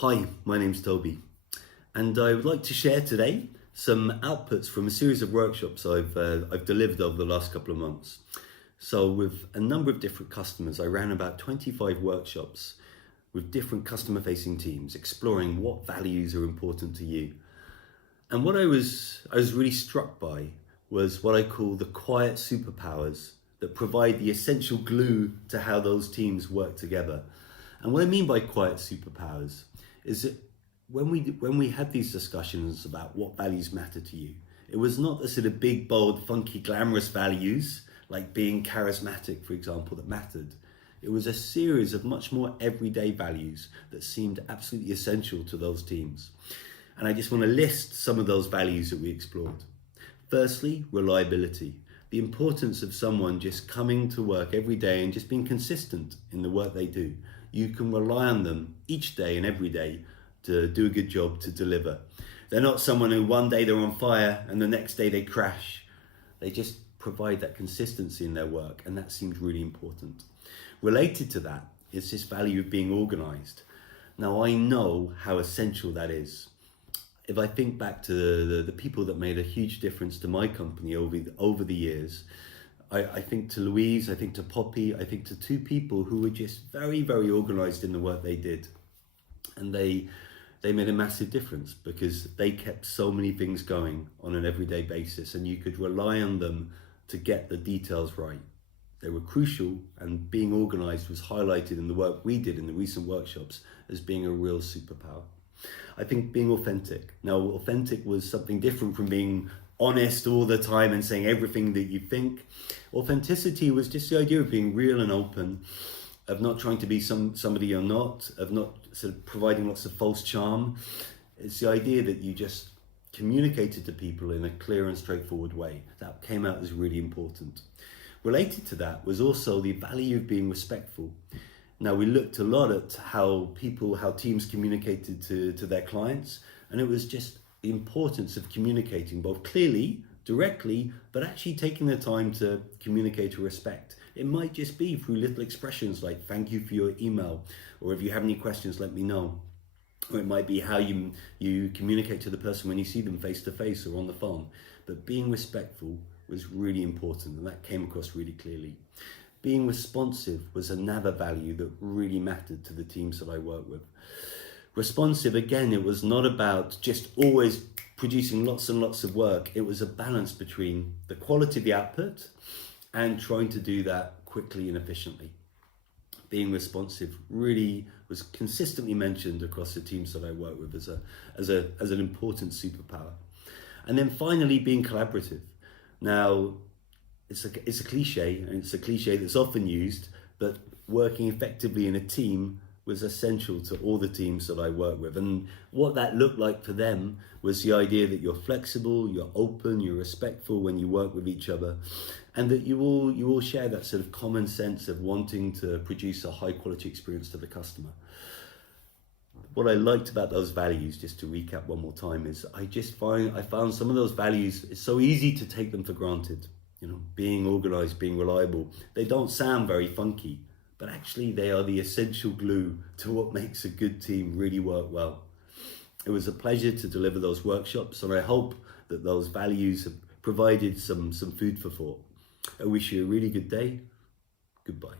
Hi, my name's Toby, and I would like to share today some outputs from a series of workshops I've delivered over the last couple of months. So with a number of different customers, I ran about 25 workshops with different customer-facing teams, exploring what values are important to you. And what I was really struck by was what I call the quiet superpowers that provide the essential glue to how those teams work together. And what I mean by quiet superpowers is that when we had these discussions about what values matter to you, it was not the sort of big, bold, funky, glamorous values like being charismatic, for example, that mattered. It was a series of much more everyday values that seemed absolutely essential to those teams. And I just want to list some of those values that we explored. Firstly, reliability. The importance of someone just coming to work every day and just being consistent in the work they do. You can rely on them each day and every day to do a good job, to deliver. They're not someone who one day they're on fire and the next day they crash. They just provide that consistency in their work, and that seems really important. Related to that is this value of being organized. Now, I know how essential that is. If I think back to the people that made a huge difference to my company over the years, I think to Louise, I think to Poppy, I think to two people who were just very, very organized in the work they did. And they made a massive difference because they kept so many things going on an everyday basis, and you could rely on them to get the details right. They were crucial, and being organized was highlighted in the work we did in the recent workshops as being a real superpower. I think being authentic. Now, authentic was something different from being honest all the time and saying everything that you think. Authenticity was just the idea of being real and open, of not trying to be somebody you're not, of not sort of providing lots of false charm. It's the idea that you just communicated to people in a clear and straightforward way. That came out as really important. Related to that was also the value of being respectful. Now, we looked a lot at how teams communicated to their clients, and it was just the importance of communicating both clearly, directly, but actually taking the time to communicate respect. It might just be through little expressions like thank you for your email, or if you have any questions, let me know. Or it might be how you communicate to the person when you see them face to face or on the phone. But being respectful was really important, and that came across really clearly. Being responsive was another value that really mattered to the teams that I work with. Responsive, again, it was not about just always producing lots and lots of work. It was a balance between the quality of the output and trying to do that quickly and efficiently. Being responsive really was consistently mentioned across the teams that I work with as an important superpower. And then finally, being collaborative. Now, it's a cliche, and it's a cliche that's often used, but working effectively in a team was essential to all the teams that I work with. And what that looked like for them was the idea that you're flexible, you're open, you're respectful when you work with each other, and that you all share that sort of common sense of wanting to produce a high quality experience to the customer. What I liked about those values, just to recap one more time, is I found some of those values, it's so easy to take them for granted. You know, being organized, being reliable. They don't sound very funky, but actually they are the essential glue to what makes a good team really work well. It was a pleasure to deliver those workshops, and I hope that those values have provided some food for thought. I wish you a really good day. Goodbye.